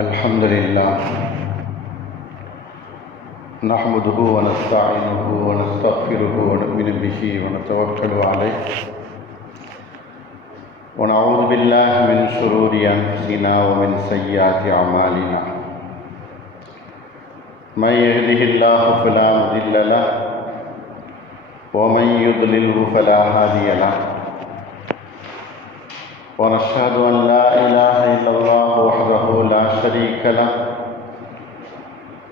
الحمد لله نحمده ونستعينه ونستغفره ونؤمن به ونتوكل عليه ونعوذ بالله من شرور أنفسنا ومن سيئات أعمالنا من يهده الله فلا مضل له ومن يضلله فلا هادي له ونشهد أن لا إله إلا الله وحده لا شريك له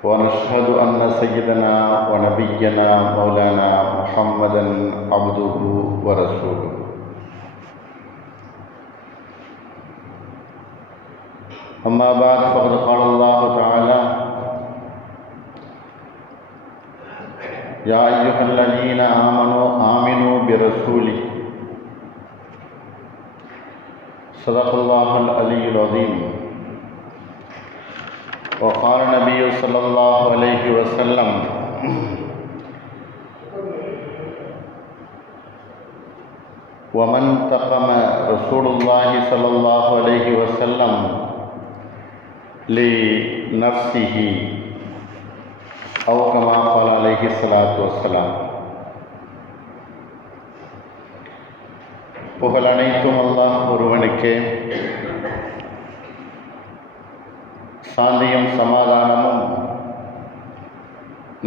ونشهد أن سيدنا ونبينا مولانا محمدا عبده ورسوله أما بعد فقد قال الله تعالى يا أيها الذين آمنوا برسوله صدق الله العلي العظيم وقال النبي صلى الله عليه وسلم ومن تقم رسول الله صلى الله عليه وسلم لنفسه أو كما قال عليه الصلاة والسلام. புகழ் அனைத்தும் அல்லாஹ் ஒருவனுக்கே, சாந்தியும் சமாதானமும்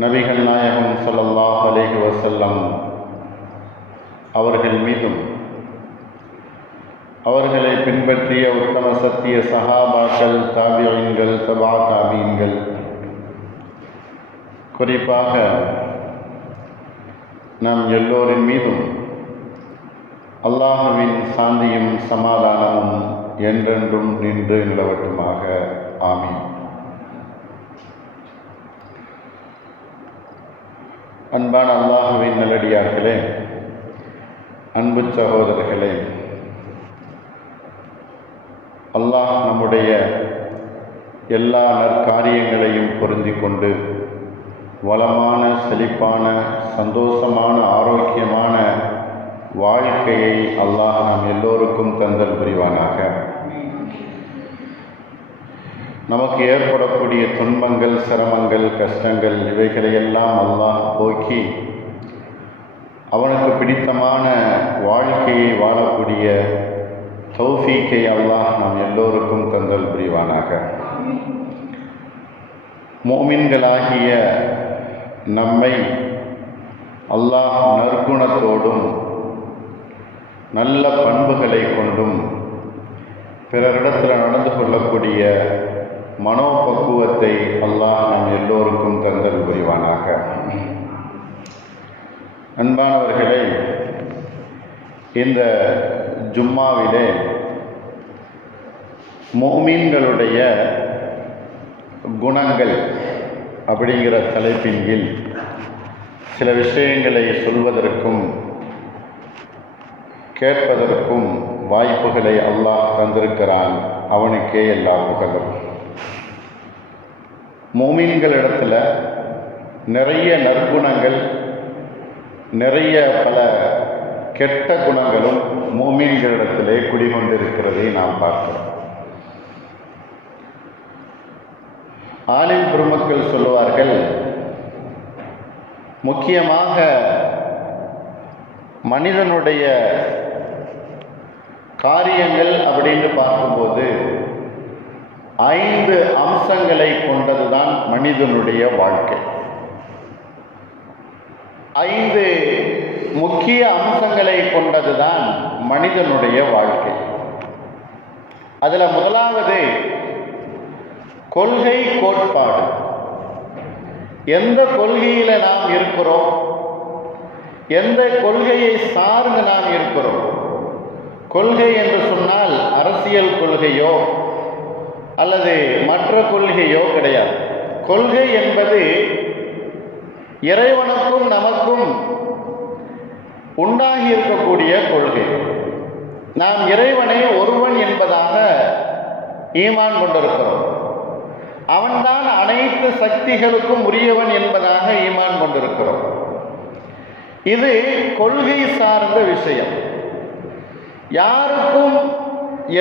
நபிகள் நாயகம் ஸல்லல்லாஹு அலைஹி வஸல்லம் அவர்கள் மீதும் அவர்களை பின்பற்றிய உத்தம சத்திய சஹாபாக்கள், தாபிஈன்கள், தபா தாபீன்கள், குறிப்பாக நம் எல்லோரின் மீதும் அல்லாஹ்வின் சாந்தியும் சமாதானமும் என்றென்றும் நின்று நிலவட்டுமாக. ஆமீன். அன்பான அல்லாஹ்வின் நல்லடியார்களே, அன்பு சகோதரர்களே, அல்லாஹ் நம்முடைய எல்லா நற்காரியங்களையும் பொருந்தி கொண்டு வளமான, செழிப்பான, சந்தோஷமான, ஆரோக்கியமான வாழ்க்கையை அல்லாஹ் நாம் எல்லோருக்கும் தந்தல் புரிவானாக. நமக்கு ஏற்படக்கூடிய துன்பங்கள், சிரமங்கள், கஷ்டங்கள் இவைகளையெல்லாம் அல்லாஹ் போக்கி அவனுக்கு பிடித்தமான வாழ்க்கையை வாழக்கூடிய தௌஃபீக்கை அல்லாஹ் நாம் எல்லோருக்கும் தந்தல் புரிவானாக. முஃமின்களாகிய நம்மை அல்லாஹ் நற்குணத்தோடும் நல்ல பண்புகளை கொண்டும் பிறரிடத்தில் நடந்து கொள்ளக்கூடிய மனோபக்குவத்தை அல்லாஹ் நம் எல்லோருக்கும் தந்தல் புரிவானாக. அன்பானவர்களே, இந்த ஜும்மாவிலே முஃமின்களுடைய குணங்கள் அப்படிங்கிற தலைப்பின் கீழ் சில விஷயங்களை சொல்வதற்கும் கேட்பதற்கும் வாய்ப்புகளை அல்லாஹ் தந்திருக்கிறான். அவனுக்கே எல்லா புகழும். முஃமின்களிடத்தில் நிறைய நற்குணங்கள், நிறைய பல கெட்ட குணங்களும் முஃமின்களிடத்திலே குடிகொண்டிருக்கிறதை நாம் பார்க்கிறோம். ஆலிம் பெருமக்கள் சொல்லுவார்கள், முக்கியமாக மனிதனுடைய காரியங்கள் அப்படின்னு பார்க்கும்போது 5 அம்சங்களை கொண்டதுதான் மனிதனுடைய வாழ்க்கை. 5 முக்கிய அம்சங்களை கொண்டதுதான் மனிதனுடைய வாழ்க்கை. அதில் முதலாவது கொள்கை, கோட்பாடு. எந்த கொள்கையில் நாம் இருக்கிறோம், எந்த கொள்கையை சார்ந்து நாம் இருக்கிறோம். கொள்கை என்று சொன்னால் அரசியல் கொள்கையோ அல்லது மற்ற கொள்கையோ கிடையாது. கொள்கை என்பது இறைவனுக்கும் நமக்கும் உண்டாகி இருக்கக்கூடிய கொள்கை. நாம் இறைவனை ஒருவன் என்பதாக ஈமான் கொண்டிருக்கிறோம். அவன்தான் அனைத்து சக்திகளுக்கும் உரியவன் என்பதாக ஈமான் கொண்டிருக்கிறோம். இது கொள்கை சார்ந்த விஷயம். யாருக்கும்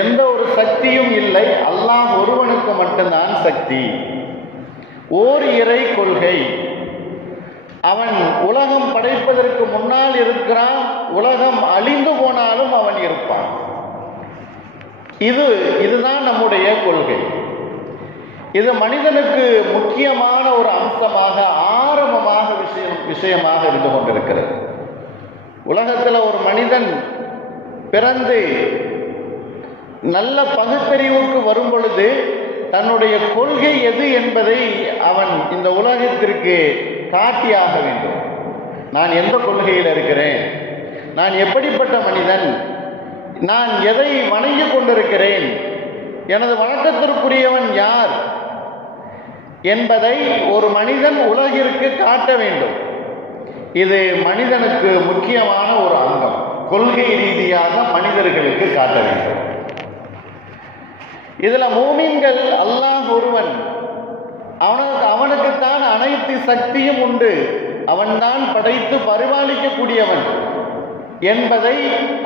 எந்த ஒரு சக்தியும் இல்லை, அல்லாஹ் ஒருவனுக்கு மட்டும்தான் சக்தி. ஓர் இறை கொள்கை. அவன் உலகம் படைப்பதற்கு முன்னால் இருக்கிறான், உலகம் அழிந்து போனாலும் அவன் இருப்பான். இதுதான் நம்முடைய கொள்கை. இது மனிதனுக்கு முக்கியமான ஒரு அம்சமாக, ஆரம்பமாக விஷயமாக இருந்து கொண்டிருக்கிறது. உலகத்தில் ஒரு மனிதன் பிறந்து நல்ல பகுத்தறிவுக்கு வரும் பொழுது தன்னுடைய கொள்கை எது என்பதை அவன் இந்த உலகத்திற்கு காட்டியாக வேண்டும். நான் எந்த கொள்கையில் இருக்கிறேன், நான் எப்படிப்பட்ட மனிதன், நான் எதை வணங்கி கொண்டிருக்கிறேன், எனது வணக்கத்திற்குரியவன் யார் என்பதை ஒரு மனிதன் உலகிற்கு காட்ட வேண்டும். இது மனிதனுக்கு முக்கியமான ஒரு அங்கம். கொள்கை ரீதியாக மனிதர்களுக்கு காட்ட வேண்டும். இதில் மூமின்கள் அல்லாஹ் ஒருவன், அவனுக்குத்தான் அனைத்து சக்தியும் உண்டு, அவன்தான் படைத்து பரிபாலிக்கக்கூடியவன் என்பதை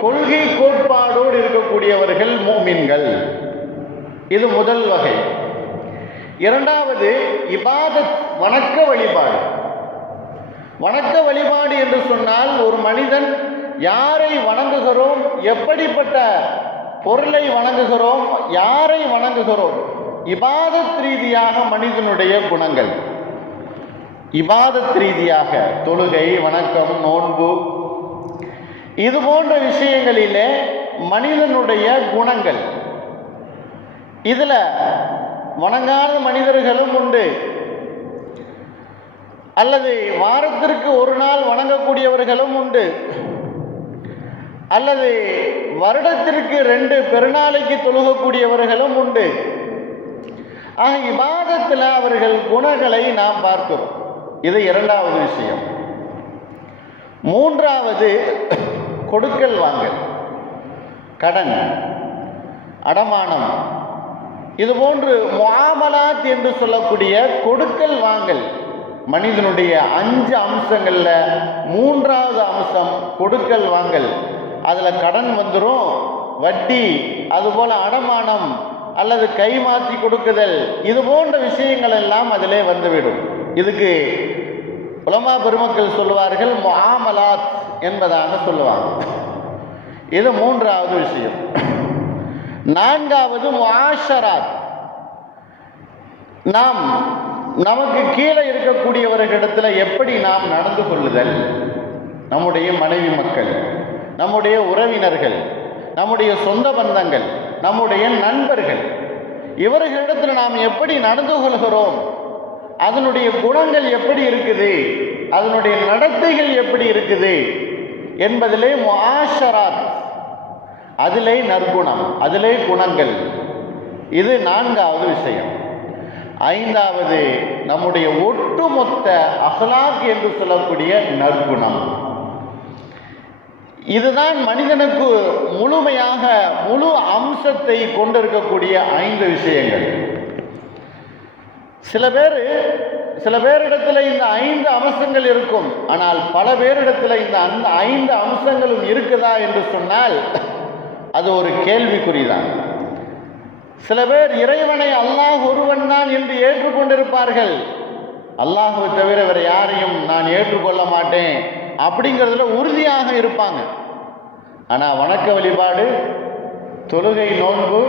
கொள்கை கோட்பாடோடு இருக்கக்கூடியவர்கள் மூமின்கள். இது முதல் வகை. இரண்டாவது இபாதத், வணக்க வழிபாடு. வணக்க வழிபாடு என்று சொன்னால் ஒரு மனிதன் யாரை வணங்குகிறோம், எப்படிப்பட்ட பொருளை வணங்குகிறோம், யாரை வணங்குகிறோம், இபாதத் ரீதியாக மனிதனுடைய குணங்கள். இபாதத் ரீதியாக தொழுகை, வணக்கம், நோன்பு, இது போன்ற விஷயங்களிலே மனிதனுடைய குணங்கள். இதில் வணங்காத மனிதர்களும் உண்டு, அல்லது வாரத்திற்கு ஒரு நாள் வணங்கக்கூடியவர்களும் உண்டு, அல்லது வருடத்திற்கு 2 பெருநாளைக்கு தொழுகக்கூடியவர்களும் உண்டு. ஆக இபாதத்தில் அவர்கள் குணங்களை நாம் பார்க்கிறோம். இது இரண்டாவது விஷயம். மூன்றாவது கொடுக்கல் வாங்கல், கடன், அடமானம், இதுபோன்று முஆமலாத் என்று சொல்லக்கூடிய கொடுக்கல் வாங்கல். மனிதனுடைய 5 அம்சங்களில் மூன்றாவது அம்சம் கொடுக்கல் வாங்கல். அதில் கடன் வந்துடும், வட்டி, அதுபோல் அடமானம் அல்லது கை மாற்றி கொடுக்குதல், இது போன்ற விஷயங்கள் எல்லாம் அதிலே வந்துவிடும். இதுக்கு உலமா பெருமக்கள் சொல்லுவார்கள் முஆமலாத் என்பதாக சொல்லுவாங்க. இது மூன்றாவது விஷயம். நான்காவது முஆஷராத். நமக்கு கீழே இருக்கக்கூடியவர்களிடத்தில் எப்படி நாம் நடந்து கொள்ளுதல், நம்முடைய மனைவி மக்கள், நம்முடைய உறவினர்கள், நம்முடைய சொந்த பந்தங்கள், நம்முடைய நண்பர்கள், இவர்களிடத்தில் நாம் எப்படி நடந்து கொள்கிறோம், அதனுடைய குணங்கள் எப்படி இருக்குது, அதனுடைய நடத்தைகள் எப்படி இருக்குது என்பதிலே முஆஷராத், அதிலே நற்குணம், அதிலே குணங்கள். இது நான்காவது விஷயம். ஐந்தாவது நம்முடைய ஒட்டுமொத்த அஹ்லாக் என்று சொல்லக்கூடிய நற்குணம். இதுதான் மனிதனுக்கு முழுமையாக முழு அம்சத்தை கொண்டிருக்கக்கூடிய 5 விஷயங்கள். சில பேரிடத்தில் இந்த 5 அம்சங்கள் இருக்கும், ஆனால் பல பேரிடத்தில் இந்த 5 அம்சங்களும் இருக்குதா என்று சொன்னால் அது ஒரு கேள்விக்குறிதான். சில பேர் இறைவனை அல்லாஹ் ஒருவன் தான் என்று ஏற்றுக்கொண்டிருப்பார்கள். அல்லாஹ்வை தவிர வேறு யாரையும் நான் ஏற்றுக்கொள்ள மாட்டேன் அப்படிங்கிறதுல உறுதியாக இருப்பாங்க. ஆனால் வணக்க வழிபாடு, தொழுகை, நோன்பு,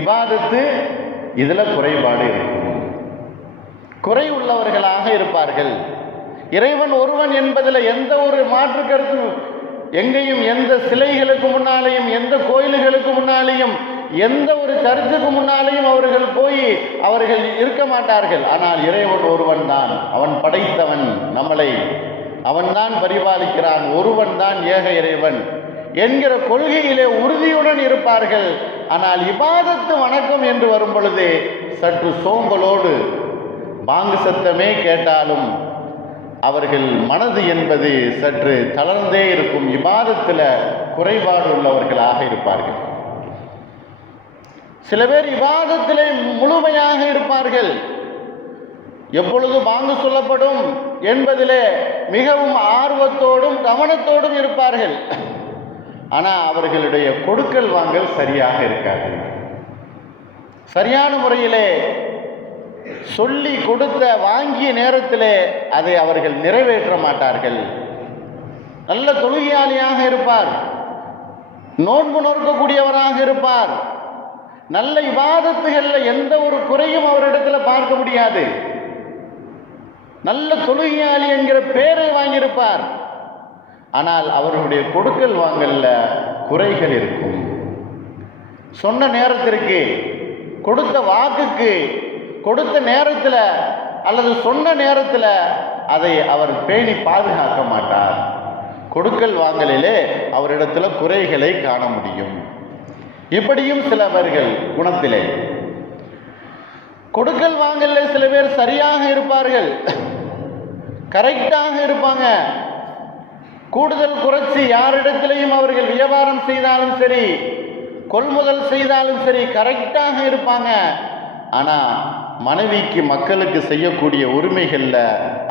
இபாதத்து, இதில் குறைபாடு இருக்கும். குறை உள்ளவர்களாக இருப்பார்கள். இறைவன் ஒருவன் என்பதில் எந்த ஒரு மாற்று கருத்தும், எங்கேயும் எந்த சிலைகளுக்கு முன்னாலேயும், எந்த கோயில்களுக்கு முன்னாலேயும், எந்த ஒரு சர்ச்சுக்கு முன்னாலேயும் அவர்கள் இருக்க மாட்டார்கள். ஆனால் இறைவன் ஒருவன் தான், அவன் படைத்தவன், நம்மளை அவன்தான் பரிபாலிக்கிறான், ஒருவன் தான் ஏக இறைவன் என்கிற கொள்கையிலே உறுதியுடன் இருப்பார்கள். ஆனால் இபாதத்து வணக்கம் என்று வரும் பொழுது சற்று சோம்பலோடு, பாங்கு சத்தமே கேட்டாலும் அவர்கள் மனது என்பது சற்று தளர்ந்தே இருக்கும். இபாதத்தில் குறைபாடு உள்ளவர்களாக இருப்பார்கள். சில பேர் இபாதத்திலே முழுமையாக இருப்பார்கள். எப்பொழுது பாங்கு சொல்லப்படும் என்பதிலே மிகவும் ஆர்வத்தோடும் கவனத்தோடும் இருப்பார்கள். ஆனால் அவர்களுடைய கொடுக்கல் வாங்கல் சரியாக இருக்காது. சரியான முறையிலே சொல்லி கொடுத்த வாங்கிய நேரத்திலே அதை அவர்கள் நிறைவேற்ற மாட்டார்கள். நல்ல தொழுகையாளியாக இருப்பார், நோன்பு நோக்கக்கூடியவராக இருப்பார், நல்ல இபாதத்துகளில் எந்த ஒரு குறையும் அவரிடத்தில் பார்க்க முடியாது. நல்ல தொழுகையாளி என்கிற பெயரை வாங்கியிருப்பார். ஆனால் அவர்களுடைய கொடுக்கல் வாங்கல்ல குறைகள் இருக்கும். சொன்ன நேரத்திற்கு, கொடுத்த வாக்குக்கு, கொடுத்த நேரத்தில் அல்லது சொன்ன நேரத்தில் அதை அவர் பேணி பாதுகாக்க மாட்டார். கொடுக்கல் வாங்கலிலே அவரிடத்தில் குறைகளை காண முடியும். இப்படியும் சிலவர்கள் குணத்திலே கொடுக்கல் வாங்கல சில பேர் சரியாக இருப்பார்கள், கரெக்டாக இருப்பாங்க. கூடுதல் குறைச்சி யாரிடத்திலையும் அவர்கள் வியாபாரம் செய்தாலும் சரி, கொள்முதல் செய்தாலும் சரி கரெக்டாக இருப்பாங்க. ஆனால் மனைவிக்கு மக்களுக்கு செய்யக்கூடிய உரிமைகளில்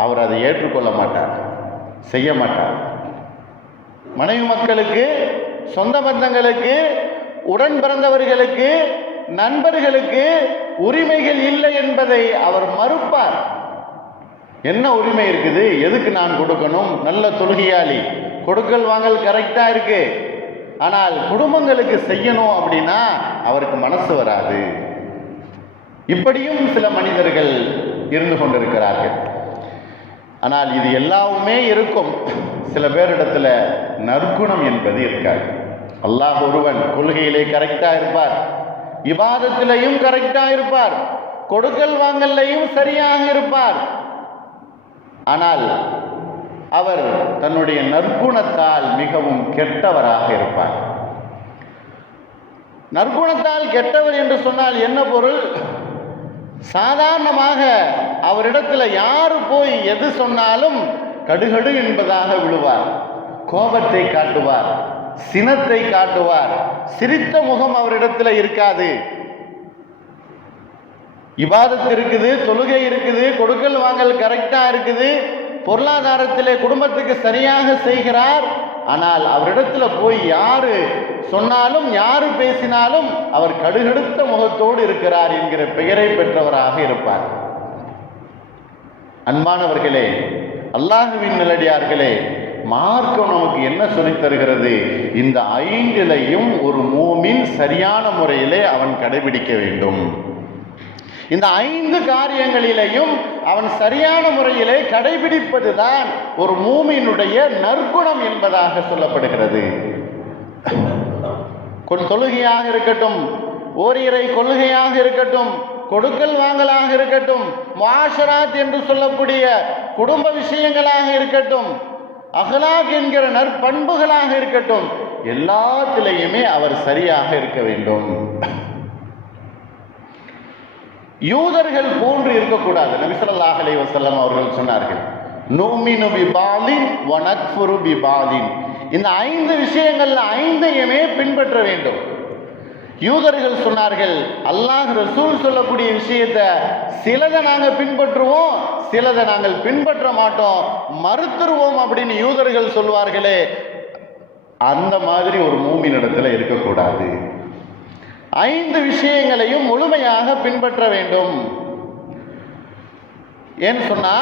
அவர் அதை ஏற்றுக்கொள்ள மாட்டார், செய்ய மாட்டார். மனைவி மக்களுக்கு, சொந்த பந்தங்களுக்கு, உடன் பிறந்தவர்களுக்கு, நண்பர்களுக்கு உரிமைகள் இல்லை என்பதை அவர் மறுப்பார். என்ன உரிமை இருக்குது, எதுக்கு நான் கொடுக்கணும்? நல்ல தொழுகையாளி, கொடுக்கல் வாங்கல் கரெக்டாக இருக்கு, ஆனால் குடும்பங்களுக்கு செய்யணும் அப்படின்னா அவருக்கு மனசு வராது. இப்படியும் சில மனிதர்கள் இருந்து கொண்டிருக்கிறார்கள். ஆனால் இது எல்லாமே இருக்கும். சில பேரிடத்துல நற்குணம் என்பது இருக்காது. அல்லாஹ் ஒருவன் கொள்கையிலே கரெக்டாக இருப்பார், இபாதத்திலையும் கரெக்டாக இருப்பார், கொடுக்கல் வாங்கல்லையும் சரியாக இருப்பார். ஆனால் அவர் தன்னுடைய நற்குணத்தால் மிகவும் கெட்டவராக இருப்பார். நற்குணத்தால் கெட்டவர் என்று சொன்னால் என்ன பொருள்? சாதாரணமாக அவரிடத்தில் யாரு போய் எது சொன்னாலும் கடுகடு என்பதாக விழுவார், கோபத்தை காட்டுவார், சினத்தை காட்டுவார், சிரித்த முகம் அவரிடத்தில் இருக்காது. இபாதத் இருக்குது, தொழுகை இருக்குது, கொடுக்கல் வாங்கல் கரெக்டாக இருக்குது, பொருளாதாரத்திலே குடும்பத்துக்கு சரியாக செய்கிறார். ஆனால் அவரிடத்தில் போய் யாரு சொன்னாலும் யாரு பேசினாலும் அவர் கடுகடுத்த முகத்தோடு இருக்கிறார் என்கிற பெயரை பெற்றவராக இருப்பார். அன்பானவர்களே, அல்லாஹுவின் நல்லடியார்களே, மார்க்கம் நமக்கு என்ன சொல்லித் தருகிறது? இந்த 5லையும் ஒரு மூமின் சரியான முறையிலே அவன் கடைபிடிக்க வேண்டும். இந்த 5 காரியங்களிலேயும் அவன் சரியான முறையிலே கடைபிடிப்பதுதான் ஒரு மூமினுடைய நற்குணம் என்பதாக சொல்லப்படுகிறது. தொழுகையாக இருக்கட்டும், ஓரிரை கொள்கையாக இருக்கட்டும், கொடுக்கல் வாங்கலாக இருக்கட்டும், முஆஷராத் என்று சொல்லக்கூடிய குடும்ப விஷயங்களாக இருக்கட்டும், அஹ்லாக் என்கிற நற்பண்புகளாக இருக்கட்டும், எல்லாத்திலையுமே அவர் சரியாக இருக்க வேண்டும். யூதர்கள் போன்று இருக்கக்கூடாது. நபி ஸல்லல்லாஹு அலைஹி வஸல்லம் அவர்கள் சொன்னார்கள், நுமினு பிபாலின் வ நக்ஃபுரு பிபாலின். இந்த 5 விஷயங்கள்ல 5ஐயுமே பின்பற்ற வேண்டும். யூதர்கள் சொன்னார்கள், அல்லாஹ் ரசூல் சொல்லக்கூடிய விஷயத்தை சிலதை நாங்கள் பின்பற்றுவோம், சிலதை நாங்கள் பின்பற்ற மாட்டோம், மறுத்துருவோம் அப்படின்னு யூதர்கள் சொல்வார்களே, அந்த மாதிரி ஒரு மூமினிடத்தில் இருக்கக்கூடாது. 5 விஷயங்களையும் முழுமையாக பின்பற்ற வேண்டும். ஏன்னு சொன்னா,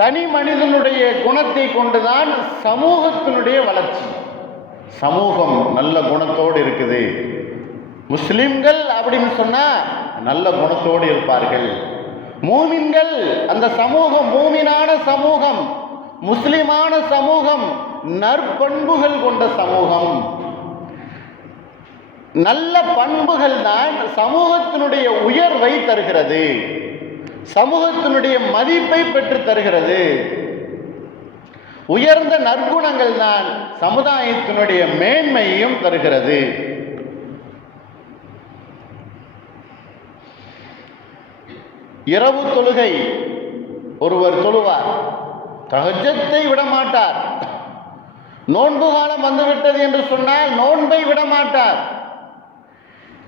தனி மனிதனுடைய குணத்தை கொண்டுதான் சமூகத்தினுடைய வளர்ச்சி. சமூகம் நல்ல குணத்தோடு இருக்குது, முஸ்லிம்கள் அப்படின்னு சொன்னா நல்ல குணத்தோடு இருப்பார்கள். மூமின்கள், அந்த சமூகம் மூமினான சமூகம், முஸ்லிமான சமூகம், நற்பண்புகள் கொண்ட சமூகம். நல்ல பண்புகள் தான் சமூகத்தினுடைய உயர்வை தருகிறது, சமூகத்தினுடைய மதிப்பை பெற்று தருகிறது. உயர்ந்த நற்குணங்கள் தான் சமுதாயத்தினுடைய மேன்மையையும் தருகிறது. இரவு தொழுகை ஒருவர் தொழுவார், தஹஜ்ஜத்தை விடமாட்டார். நோன்பு காலம் வந்துவிட்டது என்று சொன்னால் நோன்பை விடமாட்டார்.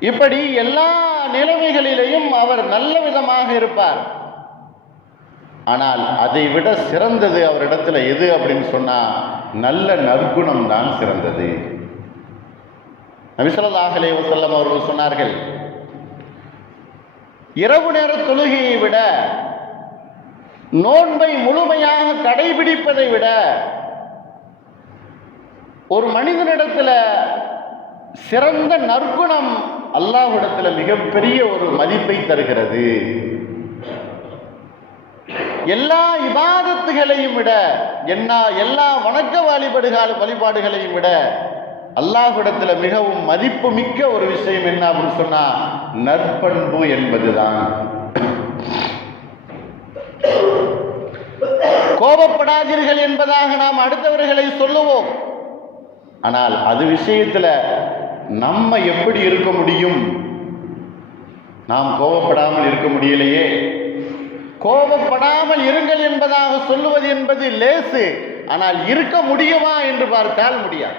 இப்படி எல்லா நிலைமைகளிலேயும் அவர் நல்ல விதமாக இருப்பார். ஆனால் அதை விட சிறந்தது அவரிடத்துல எது அப்படின்னு சொன்னா நல்ல நற்குணம் தான் சிறந்தது. நபி ஸல்லல்லாஹு அலைஹி வஸல்லம் அவர்கள் சொன்னார்கள், இரவு நேர தொழுகையை விட நோன்பை முழுமையாக கடைபிடிப்பதை விட ஒரு மனிதனிடத்தில் சிறந்த நற்குணம் அல்லாஹ்விடத்தில் மிகப்பெரிய ஒரு மதிப்பை தருகிறது. எல்லா இபாதத்துகளையும் விட எல்லா வணக்க வழிபாடுகளையும் விட அல்லாஹ்விடத்தில் மிகவும் மதிப்பு மிக்க ஒரு விஷயம் என்ன அப்படின்னு சொன்னா நற்பண்பு என்பதுதான். கோபப்படாதீர்கள் என்பதாக நாம் அடுத்தவர்களை சொல்லுவோம். ஆனால் அது விஷயத்துல நம்ம எப்படி இருக்க முடியும்? நாம் கோபப்படாமல் இருக்க முடியலையே. கோபப்படாமல் இருங்கள் என்பதாக சொல்லுவது என்பது லேசு. ஆனால் இருக்க முடியுமா என்று பார்த்தால் முடியாது.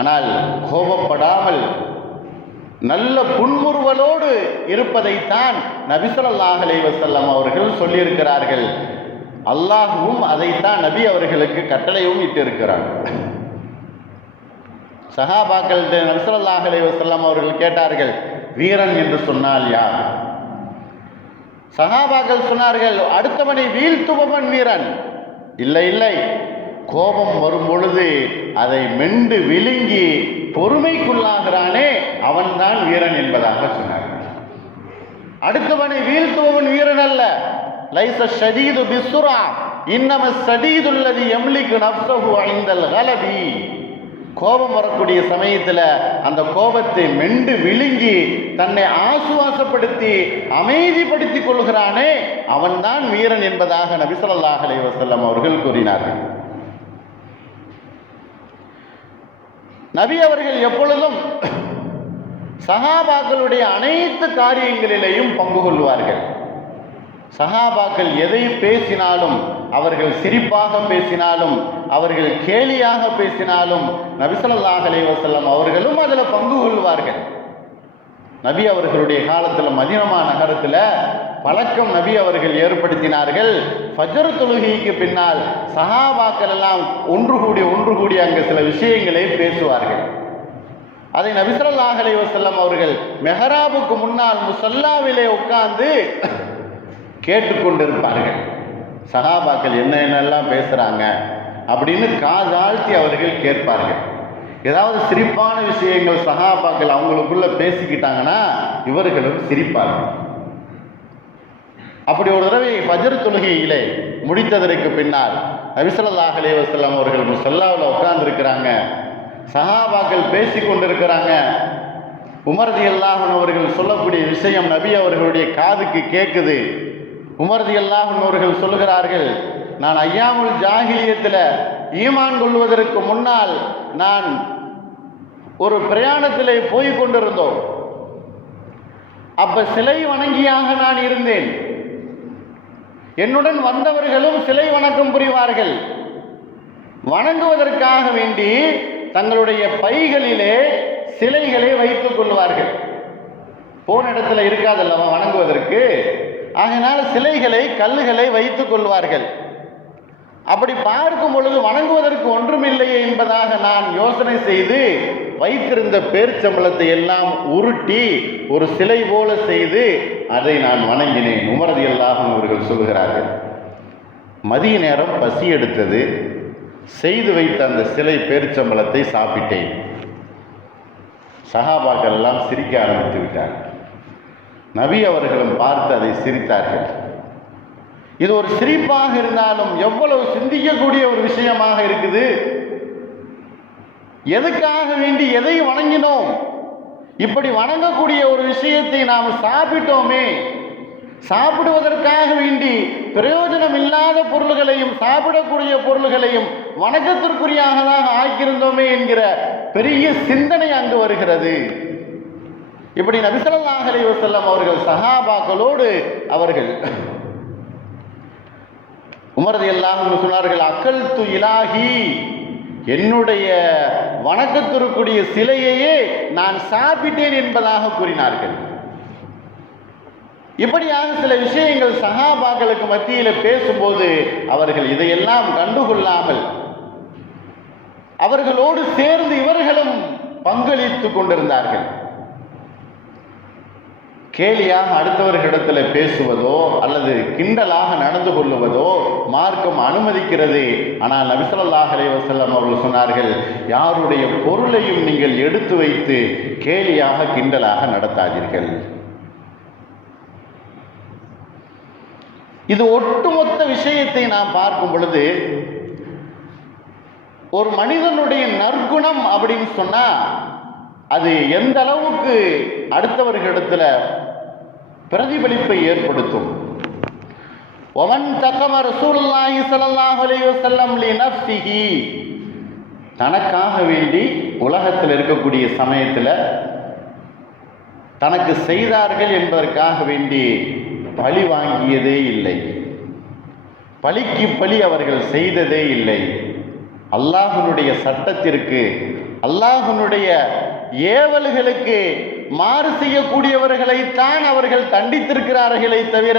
ஆனால் கோபப்படாமல் நல்ல புன்முறுவலோடு இருப்பதைத்தான் நபி ஸல்லல்லாஹு அலைஹி வஸல்லம் அவர்கள் சொல்லியிருக்கிறார்கள். அல்லாஹ்வும் அதைத்தான் நபி அவர்களுக்கு கட்டளையும் இட்டிருக்கிறார். சஹாபாக்கள் நபி ஸல்லல்லாஹு அலைஹி வஸல்லம் அவர்கள் கேட்டார்கள், வீரன் என்று சொன்னால் யார்? சஹாபாக்கள் சொன்னார்கள், அடுத்தவனை வீழ்த்துபவன் வீரன். இல்லை இல்லை, கோபம் வரும் பொழுது அதை மெண்டு விழுங்கி பொறுமைக்குள்ளாகிறானே அவன்தான் வீரன் என்பதாக சொன்னார்கள். அடுத்தவனை வீழ்த்துபவன் வீரன் அல்ல. லைஸ ஷதீது பிஸ்ஸுரா இன்னம ஷதீதுல்லதி யம்லிகு நஃப்ஸஹு இன்தல் கலபி. கோபம் வரக்கூடிய சமயத்தில் அந்த கோபத்தை மெண்டு விழுங்கி தன்னை ஆசுவாசப்படுத்தி அமைதிப்படுத்திக் கொள்கிறானே அவன்தான் வீரன் என்பதாக நபி ஸல்லல்லாஹு அலைஹி வஸல்லம் அவர்கள் கூறினார்கள். நபி அவர்கள் எப்பொழுதும் சஹாபாக்களுடைய அனைத்து காரியங்களிலேயும் பங்கு கொள்வார்கள். சஹாபாக்கள் எதை பேசினாலும், அவர்கள் சிரிப்பாக பேசினாலும், அவர்கள் கேலியாக பேசினாலும் நபி ஸல்லல்லாஹு அலைஹி வஸல்லம் அவர்களும் அதில் பங்கு கொள்வார்கள். நபி அவர்களுடைய காலத்தில் மதீனா நகரத்தில் பழக்கம் நபி அவர்கள் ஏற்படுத்தினார்கள். ஃபஜ்ர் தொழுகைக்கு பின்னால் சஹாபாக்கள் எல்லாம் ஒன்று கூடி அங்கே சில விஷயங்களை பேசுவார்கள். அதை நபி ஸல்லல்லாஹு அலைஹி வஸல்லம் அவர்கள் மெஹராபுக்கு முன்னால் முஸல்லாவிலே உட்கார்ந்து கேட்டுக்கொண்டிருப்பார்கள். சஹாபாக்கள் என்னென்னலாம் பேசுகிறாங்க அப்படின்னு காதாழ்த்தி அவர்கள் கேட்பார்கள். ஏதாவது சிரிப்பான விஷயங்கள் சஹாபாக்கள் அவங்களுக்குள்ள பேசிக்கிட்டாங்கன்னா இவர்களும் சிரிப்பார்கள். அப்படி ஒரு தடவை ஃபஜ்ர் தொழுகையிலே முடித்ததற்கு பின்னால் நபி ஸல்லல்லாஹு அலைஹி வஸல்லம் அவர்கள் முஸல்லாவில் உட்கார்ந்துருக்கிறாங்க. சஹாபாக்கள் பேசி கொண்டிருக்கிறாங்க. உமர் ரலியல்லாஹு அன்ஹு அவர்கள் சொல்லக்கூடிய விஷயம் நபி அவர்களுடைய காதுக்கு கேட்குது. உமர் ரலியல்லாஹு அன்ஹு அவர்கள் சொல்லுகிறார்கள், நான் ஐயாமுல் ஜாஹிலியத்தில் ஈமான் கொள்வதற்கு முன்னால் நான் ஒரு பிரயாணத்திலே போய் கொண்டிருந்தோம். அப்ப சிலை வணங்கியாக நான் இருந்தேன். என்னுடன் வந்தவர்களும் சிலை வணக்கம் புரிவார்கள். வணங்குவதற்காக வேண்டி தங்களுடைய பைகளிலே சிலைகளை வைத்துக் கொள்வார்கள். போன இடத்துல இருக்காதல்லவா வணங்குவதற்கு, ஆகையினால் சிலைகளை கல்லுகளை வைத்துக் கொள்வார்கள். அப்படி பார்க்கும் பொழுது வணங்குவதற்கு ஒன்றுமில்லையே என்பதாக நான் யோசனை செய்து வைத்திருந்த பேர்ச்சம்பளத்தை எல்லாம் உருட்டி ஒரு சிலை போல செய்து அதை நான் வணங்கினேன். உமர் ரலியல்லாஹு அன்ஹு அவர்கள் சொல்கிறார்கள், மதிய நேரம் பசி எடுத்தது, செய்து வைத்த அந்த சிலை பேர்ச்சம்பளத்தை சாப்பிட்டேன். சஹாபாக்கள் எல்லாம் சிரிக்க ஆரம்பித்து விட்டார்கள். நபி அவர்களும் பார்த்து அதை சிரித்தார்கள். இது ஒரு சிரிப்பாக இருந்தாலும் எவ்வளவு சிந்திக்கக்கூடிய ஒரு விஷயமாக இருக்குது. எதுக்காக வேண்டி எதை வணங்கினோம்? இப்படி வணங்கக்கூடிய ஒரு விஷயத்தை நாம் சாப்பிட்டோமே, சாப்பிடுவதற்காக வேண்டி பிரயோஜனம் இல்லாத பொருள்களையும் சாப்பிடக்கூடிய பொருள்களையும் வணக்கத்திற்குரியாகதாக ஆக்கியிருந்தோமே என்கிற பெரிய சிந்தனை அங்கு வருகிறது. இப்படி நபி ஸல்லல்லாஹு அலைஹி வஸல்லம் அவர்கள் சஹாபாக்களோடு அவர்கள் உமர் ரலியல்லாஹு அன்ஹு சொன்னார்கள், அகல்து இலாஹி, என்னுடைய வணக்கத்திற்குரிய சிலையையே நான் சாப்பிட்டேன் என்பதாக கூறினார்கள். இப்படியாக சில விஷயங்கள் சஹாபாக்களுக்கு மத்தியில் பேசும்போது அவர்கள் இதையெல்லாம் கண்டுகொள்ளாமல் அவர்களோடு சேர்ந்து இவர்களும் பங்களித்துக் கொண்டிருந்தார்கள். கேலியாக அடுத்தவர்களிடத்தில் பேசுவதோ அல்லது கிண்டலாக நடந்து கொள்ளுவதோ மார்க்கம் அனுமதிக்கிறது. ஆனால் நபி ஸல்லல்லாஹு அலைஹி வஸல்லம் அவர்கள் சொன்னார்கள், யாருடைய பொருளையும் நீங்கள் எடுத்து வைத்து கேலியாக கிண்டலாக நடத்தாதீர்கள். இது ஒட்டுமொத்த விஷயத்தை நாம் பார்க்கும் பொழுது ஒரு மனிதனுடைய நற்குணம் அப்படின்னு சொன்னா அது எந்த அளவுக்கு அடுத்தவர்களிடத்தில் பிரதிபலிப்பை ஏற்படுத்தும். ஒமன் தகம ரசூலுல்லாஹி ஸல்லல்லாஹு அலைஹி வஸல்லம் லினஃப்ஸிஹி, தனக்காக வேண்டி உலகத்தில் இருக்கக்கூடிய சமயத்தில் தனக்கு செய்தார்கள் என்பதற்காக வேண்டி பழி வாங்கியதே இல்லை, பழிக்கு பழி அவர்கள் செய்ததே இல்லை. அல்லாஹ்வுடைய சட்டத்திற்கு அல்லாஹ்வுடைய ஏவல்களுக்கு மாறு செய்யக்கூடியவர்களைத்தான் அவர்கள் தண்டித்திருக்கிறார்களே தவிர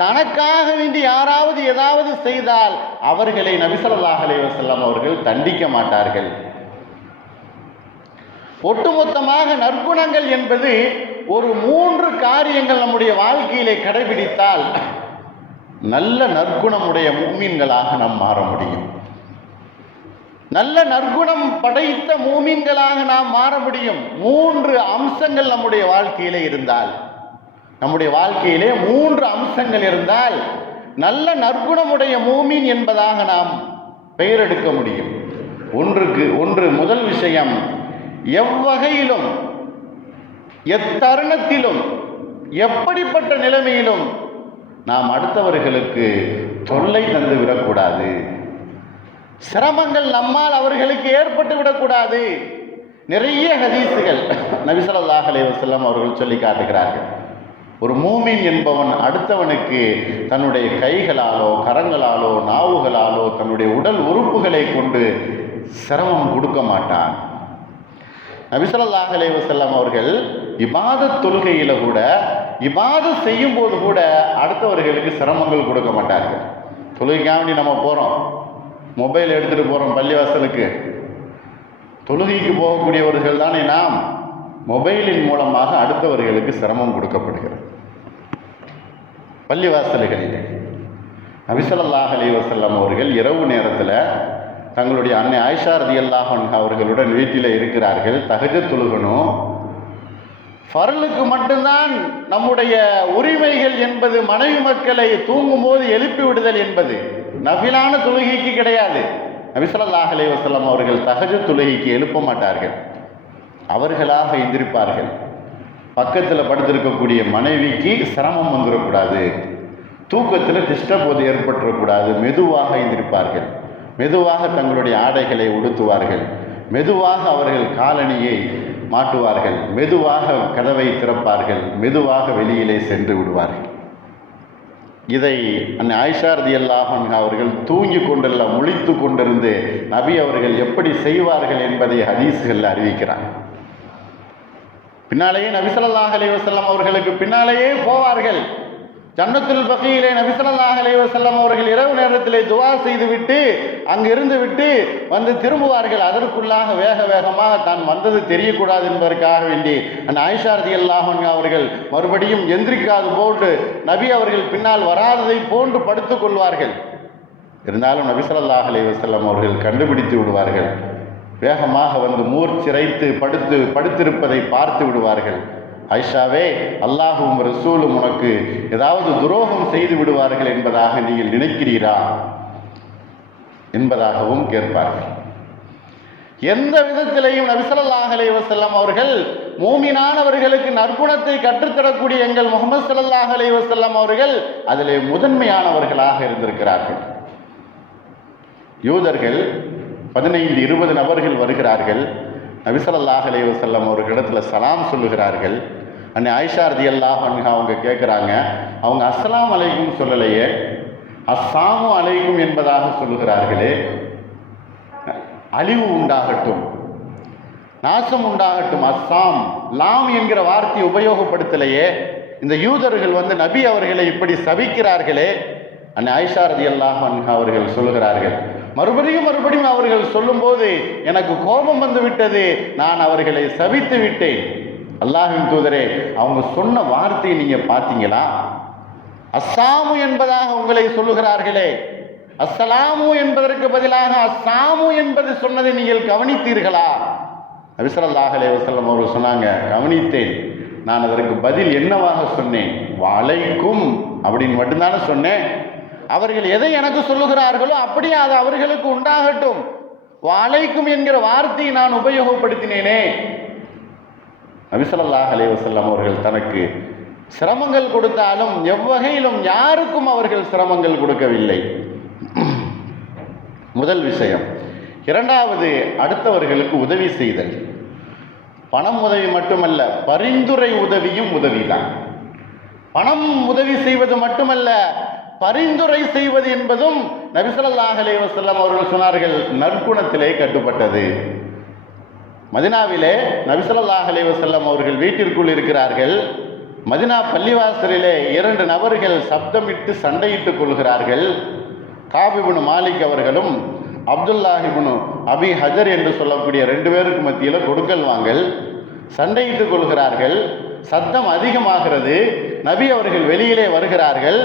தனக்காக வேண்டி யாராவது ஏதாவது செய்தால் அவர்களை நபி ஸல்லல்லாஹு அலைஹி வஸல்லம் அவர்கள் தண்டிக்க மாட்டார்கள். ஒட்டுமொத்தமாக நற்குணங்கள் என்பது ஒரு 3 காரியங்கள் நம்முடைய வாழ்க்கையிலே கடைபிடித்தால் நல்ல நற்குணமுடைய முஃமின்களாக நாம் மாற முடியும். நல்ல நற்குணம் படைத்த மூமின்களாக நாம் மாற முடியும். 3 அம்சங்கள் நம்முடைய வாழ்க்கையிலே இருந்தால், நம்முடைய வாழ்க்கையிலே 3 அம்சங்கள் இருந்தால் நல்ல நற்குணமுடைய மூமின் என்பதாக நாம் பெயரெடுக்க முடியும். முதல் விஷயம், எவ்வகையிலும் எத்தருணத்திலும் எப்படிப்பட்ட நிலைமையிலும் நாம் அடுத்தவர்களுக்கு தொல்லை தந்து விடக்கூடாது, சிரமங்கள் நம்மால் அவர்களுக்கு ஏற்பட்டு விடக்கூடாது. நிறைய ஹதீஸுகள் நபி ஸல்லல்லாஹு அலைஹி வஸல்லம் அவர்கள் சொல்லி காட்டுகிறார்கள். ஒரு மூமின் என்பவன் அடுத்தவனுக்கு தன்னுடைய கைகளாலோ கரங்களாலோ நாவுகளாலோ தன்னுடைய உடல் உறுப்புகளை கொண்டு சிரமம் கொடுக்க மாட்டான். நபி ஸல்லல்லாஹு அலைஹி வஸல்லம் அவர்கள் இபாதத் தொழுகையில கூட இபாதத் செய்யும் போது கூட அடுத்தவர்களுக்கு சிரமங்கள் கொடுக்க மாட்டார்கள். தொழுகைக்காண்டி நம்ம போகிறோம், மொபைல் எடுத்துகிட்டு போகிறோம் பள்ளிவாசலுக்கு. தொழுகைக்கு போகக்கூடியவர்கள் தானே நாம். மொபைலின் மூலமாக அடுத்தவர்களுக்கு சிரமம் கொடுக்கப்படுகிறது. பள்ளிவாசல்களில் நபி ஸல்லல்லாஹு அலைஹி வஸல்லம் அவர்கள் இரவு நேரத்தில் தங்களுடைய அன்னை ஆயிஷா ரலியல்லாஹு அன்ஹா அவர்களுடன் வீட்டில் இருக்கிறார்கள். தஹஜ்ஜுத் தொழுகணும். ஃபர்லுக்கு மட்டும்தான் நம்முடைய உரிமைகள் என்பது மனைவி மக்களை தூங்கும் போது எழுப்பி விடுதல் என்பது, நஃபிலான தொழுகைக்கு கிடையாது. நபி ஸல்லல்லாஹு அலைஹி வஸல்லம் அவர்கள் தஹஜ்ஜுத் தொழுகைக்கு எழுப்ப மாட்டார்கள், அவர்களாக எந்திரிப்பார்கள். பக்கத்தில் படுத்திருக்கக்கூடிய மனைவிக்கு சிரமம் வந்துடக்கூடாது, தூக்கத்தில் டிஸ்டர்ப் ஏற்பட்டுறக்கூடாது, மெதுவாக எந்திரிப்பார்கள். மெதுவாக தங்களுடைய ஆடைகளை உடுத்துவார்கள், மெதுவாக அவர்கள் காலணியை மாட்டுவார்கள், மெதுவாக கதவை திறப்பார்கள், மெதுவாக வெளியிலே சென்று விடுவார்கள். இதை அன்னை ஆயிஷா ரலியல்லாஹு அன்ஹா அவர்கள் தூங்கி கொண்டல்ல முழித்து கொண்டிருந்து நபி அவர்கள் எப்படி செய்வார்கள் என்பதை ஹதீஸ்களில் அறிவிக்கிறார். பின்னாலேயே நபி ஸல்லல்லாஹு அலைஹி வஸல்லம் அவர்களுக்கு பின்னாலேயே போவார்கள். ஜன்னத்துல் பகீயிலே நபி ஸல்லல்லாஹு அலைஹி வஸல்லம் அவர்கள் இரவு நேரத்திலே துஆ செய்துவிட்டு அங்கிருந்து விட்டு வந்து திரும்புவார்கள். அதற்குள்ளாக வேக வேகமாக தான் வந்தது தெரியக்கூடாது என்பதற்காக வேண்டி அந்த ஆயிஷா ரலியல்லாஹு அன்ஹா அவர்கள் மறுபடியும் எந்திரிக்காது போன்று நபி அவர்கள் பின்னால் வராததை போன்று படுத்துக் கொள்வார்கள். இருந்தாலும் நபி ஸல்லல்லாஹு அலைஹி வஸல்லம் அவர்கள் கண்டுபிடித்து விடுவார்கள். வேகமாக வந்து மூர்ச்சிரைத்து படுத்திருப்பதை பார்த்து விடுவார்கள். ஆயிஷாவே, அல்லாஹுவும் ரசூலும் உனக்கு ஏதாவது துரோகம் செய்து விடுவார்கள் என்பதாக நீங்கள் நினைக்கிறீரா என்பதாகவும் கேட்பார்கள். எந்த விதத்திலையும் நபி ஸல்லல்லாஹு அலைஹி வஸல்லம் அவர்கள் மூமினானவர்களுக்கு நற்குணத்தை கற்றுத்தரக்கூடிய எங்கள் முஹம்மது ஸல்லல்லாஹு அலைஹி வஸல்லம் அவர்கள் அதிலே முதன்மையானவர்களாக இருந்திருக்கிறார்கள். யூதர்கள் 15-20 நபர்கள் வருகிறார்கள். நபி ஸல்லல்லாஹு அலைஹி வஸல்லம் அவர்களிடத்தில் சலாம் சொல்லுகிறார்கள். அன்னை ஆயிஷா ரலியல்லாஹு அன்ஹா அவங்க கேட்குறாங்க, அவங்க அஸ்ஸலாமு அலைக்கும் சொல்லலையே, அஸ்ஸாமு அலைக்கும் என்பதாக சொல்லுகிறார்களே, அழிவு உண்டாகட்டும், நாசம் உண்டாகட்டும், அஸ்ஸாம் லாம் என்கிற வார்த்தையை உபயோகப்படுத்தலையே, இந்த யூதர்கள் நபி அவர்களை இப்படி சபிக்கிறார்களே, அன்னை ஆயிஷா ரலியல்லாஹு அன்ஹா அவர்கள் சொல்கிறார்கள், மறுபடியும் அவர்கள் சொல்லும்போது எனக்கு கோபம் வந்து விட்டது, நான் அவர்களை சபித்து விட்டேன். அல்லாஹ்வின் தூதரே, அவங்க சொன்ன வார்த்தையை நீங்க பார்த்தீங்களா? அஸ்ஸாமு என்பதாக உங்களை சொல்லுகிறார்களே, அஸ்ஸலாமு என்பதற்கு பதிலாக அஸ்ஸாமு என்பது சொன்னதை நீங்கள் கவனித்தீர்களா? நபி ஸல்லல்லாஹு அலைஹி வஸல்லம் அவர்கள் சொன்னாங்க, கவனித்தேன். நான் அதற்கு பதில் என்னவாக சொன்னேன்? வலைக்கும் அப்படின்னு மட்டும்தானே சொன்னேன். அவர்கள் எதை எனக்கு சொல்லுகிறார்களோ அப்படியே அது அவர்களுக்கு உண்டாகட்டும். வலைக்கும் என்கிற வார்த்தையை நான் உபயோகப்படுத்தினேனே. நபி ஸல்லல்லாஹு அலைஹி வஸல்லம் அவர்கள் தனக்கு சிரமங்கள் கொடுத்தாலும் எவ்வகையிலும் யாருக்கும் அவர்கள் சிரமங்கள் கொடுக்கவில்லை. முதல் விஷயம். இரண்டாவது, அடுத்தவர்களுக்கு உதவி செய்தல். பணம் உதவி மட்டுமல்ல, பரிந்துரை உதவியும் உதவிதான். பணம் உதவி செய்வது மட்டுமல்ல, பரிந்துரை செய்வது என்பதும் நபி ஸல்லல்லாஹு அலைஹி வஸல்லம் அவர்கள் சொன்னார்கள், நற்குணத்திலே கட்டுப்பட்டது. மதினாவிலே நபி ஸல்லல்லாஹு அலைஹி வஸல்லம் அவர்கள் வீட்டிற்குள் இருக்கிறார்கள். மதினா பள்ளிவாசலிலே 2 நபர்கள் சப்தமிட்டு சண்டையிட்டுக் கொள்கிறார்கள். காப் இப்னு மாலிக் அவர்களும் அப்துல்லாஹ் இப்னு அபி ஹஜர் என்று சொல்லக்கூடிய 2 பேருக்கு மத்தியில் கொடுக்கல் வாங்கல், சண்டையிட்டுக் கொள்கிறார்கள். சத்தம் அதிகமாகிறது. நபி அவர்கள் வெளியிலே வருகிறார்கள்.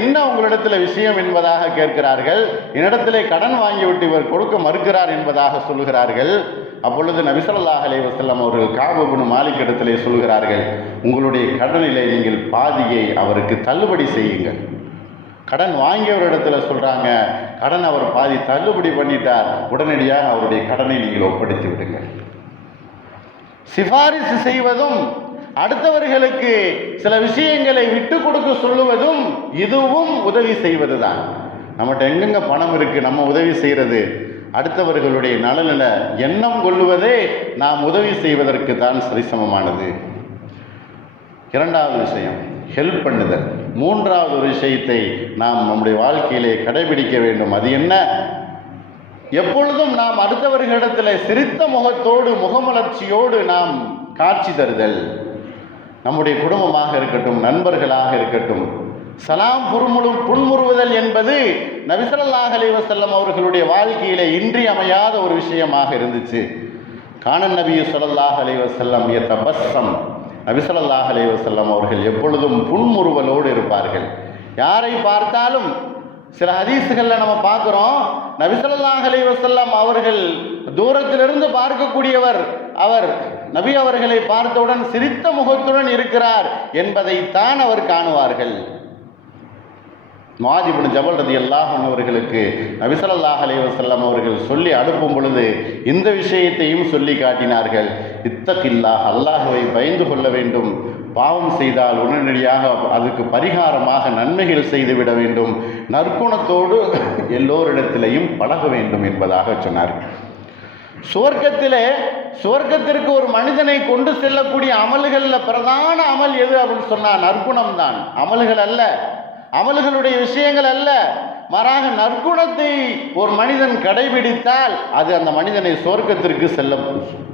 என்ன உங்களிடத்தில் விஷயம் என்பதாக கேட்கிறார்கள். என்னிடத்திலே கடன் வாங்கிவிட்டு இவர் கொடுக்க மறுக்கிறார் என்பதாக சொல்கிறார்கள். அப்பொழுது நபி ஸல்லல்லாஹு அலைஹி வஸல்லம் அவர்கள் காப் இப்னு மாலிக் இடத்திலே சொல்கிறார்கள், உங்களுடைய கடனிலே நீங்கள் பாதியை அவருக்கு தள்ளுபடி செய்யுங்கள். கடன் வாங்கியவரிடத்தில் சொல்கிறாங்க, கடன் அவர் பாதி தள்ளுபடி பண்ணிட்டார், உடனடியாக அவருடைய கடனை நீங்கள் ஒப்படைத்து விடுங்கள். சிபாரிசு செய்வதும் அடுத்தவர்களுக்கு சில விஷயங்களை விட்டு கொடுக்க சொல்லுவதும் இதுவும் உதவி செய்வது தான். நம்மகிட்ட எங்கெங்க பணம் இருக்குது, நம்ம உதவி செய்கிறது அடுத்தவர்களுடைய நலனில் எண்ணம் கொள்ளுவதே நாம் உதவி செய்வதற்கு தான் சரிசமமானது. இரண்டாவது விஷயம் ஹெல்ப் பண்ணுதல். மூன்றாவது ஒரு விஷயத்தை நாம் நம்முடைய வாழ்க்கையிலே கடைபிடிக்க வேண்டும். அது என்ன? எப்பொழுதும் நாம் அடுத்தவர்களிடத்தில் சிரித்த முகத்தோடு முகமலர்ச்சியோடு நாம் காட்சி தருதல். நம்முடைய குடும்பமாக இருக்கட்டும், நண்பர்களாக இருக்கட்டும், சலாம் புன்முறுவதல் என்பது நபி ஸல்லல்லாஹு அலைஹி வஸல்லம் அவர்களுடைய வாழ்க்கையிலே இன்றியமையாத ஒரு விஷயமாக இருந்துச்சு. கானன் நபி ஸல்லல்லாஹு அலைஹி வஸல்லம் யதபஸ்ஸம். நபி ஸல்லல்லாஹு அலைஹி வஸல்லம் அவர்கள் எப்பொழுதும் புன்முறுவலோடு இருப்பார்கள். யாரை பார்த்தாலும் சில ஹதீஸுகளில் நம்ம பார்க்குறோம், நபி ஸல்லல்லாஹு அலைஹி வஸல்லம் அவர்கள் தூரத்திலிருந்து பார்க்கக்கூடியவர், அவர் நபி அவர்களை பார்த்தவுடன் சிரித்த முகத்துடன் இருக்கிறார் என்பதைத்தான் அவர் காணுவார்கள். முஆத் இப்னு ஜபல் ரலியல்லாஹு அன்ஹு அவர்களுக்கு நபி ஸல்லல்லாஹு அலைஹி வஸல்லம் அவர்கள் சொல்லி அனுப்பும் பொழுது இந்த விஷயத்தையும் சொல்லி காட்டினார்கள். இத்தகில்லாஹ், அல்லாஹ்வை பயந்து கொள்ள வேண்டும். பாவம் செய்தால் உடனடியாக அதுக்கு பரிகாரமாக நன்மைகள் செய்துவிட வேண்டும். நற்குணத்தோடு எல்லோரிடத்திலையும் பழக வேண்டும் என்பதாக சொன்னார்கள். சுவர்க்கத்திற்கு ஒரு மனிதனை கொண்டு செல்லக்கூடிய அமல்களில் பிரதான அமல் எது அப்படின்னு சொன்னால் நற்குணம் தான். அமல்கள் அல்ல, அமல்களுடைய விஷயங்கள் அல்ல. மாறாக நற்குணத்தை ஒரு மனிதன் கடைபிடித்தால் அது அந்த மனிதனை சுவர்க்கத்திற்கு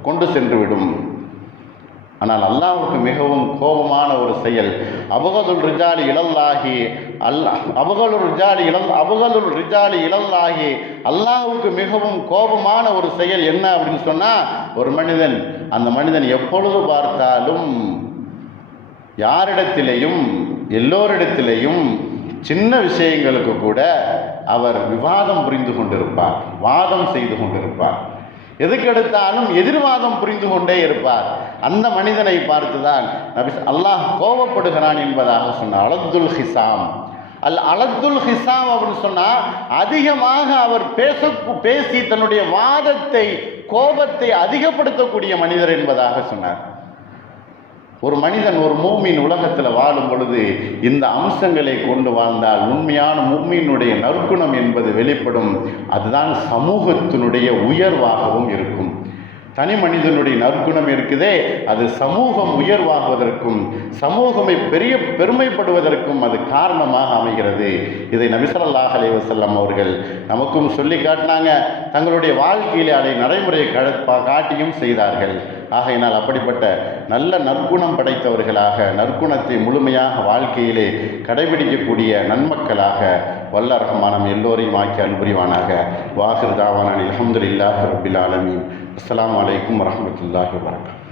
கொண்டு சென்று விடும். ஆனால் அல்லாஹ்வுக்கு மிகவும் கோபமான ஒரு செயல் அபகலுல் ரிஜாலி இலல்லாஹி அல்லாஹ்வுக்கு மிகவும் கோபமான ஒரு செயல் என்ன அப்படின்னு சொன்னால், ஒரு மனிதன் அந்த மனிதன் எப்பொழுது பார்த்தாலும் யாரிடத்திலேயும் எல்லோரிடத்திலேயும் சின்ன விஷயங்களுக்கு கூட அவர் விவாதம் புரிந்து கொண்டிருப்பார், வாதம் செய்து கொண்டிருப்பார், எதுக்கெடுத்தாலும் எதிர்வாதம் புரிந்து கொண்டே இருப்பார். அந்த மனிதனை பார்த்துதான் அல்லாஹ் கோபப்படுகிறான் என்பதாக சொன்னார். அலத்துல் ஹிசாம் அப்படின்னு சொன்னால் அதிகமாக அவர் பேசி தன்னுடைய வாதத்தை கோபத்தை அதிகப்படுத்தக்கூடிய மனிதர் என்பதாக சொன்னார். ஒரு மனிதன், ஒரு மூமின் உலகத்தில் வாழும் பொழுது இந்த அம்சங்களை கொண்டு வாழ்ந்தால் உண்மையான மூமினுடைய நற்குணம் என்பது வெளிப்படும். அதுதான் சமூகத்தினுடைய உயர்வாகவும் இருக்கும். தனி மனிதனுடைய நற்குணம் இருக்குதே, அது சமூகம் உயர்வாகுவதற்கும் சமூகமே பெருமைப்படுவதற்கும் அது காரணமாக அமைகிறது. இதை நபி ஸல்லல்லாஹு அலைஹி வஸல்லம் அவர்கள் நமக்கும் சொல்லி காட்டினாங்க. தங்களுடைய வாழ்க்கையிலே அதை நடைமுறையை காட்டியும் செய்தார்கள். ஆகையினால் அப்படிப்பட்ட நல்ல நற்குணம் படைத்தவர்களாக, நற்குணத்தை முழுமையாக வாழ்க்கையிலே கடைபிடிக்கக்கூடிய நன்மக்களாக வல்ல ரஹ்மான் எல்லோரையும் ஆக்கி அல்புரிவானாக. வாஹிர் தாவானா அல்ஹம்துலில்லாஹி ரப்பில் ஆலமீன். அஸ்ஸலாமு அலைக்கும் வரஹ்மத்துல்லாஹி வபரகாத்துஹு.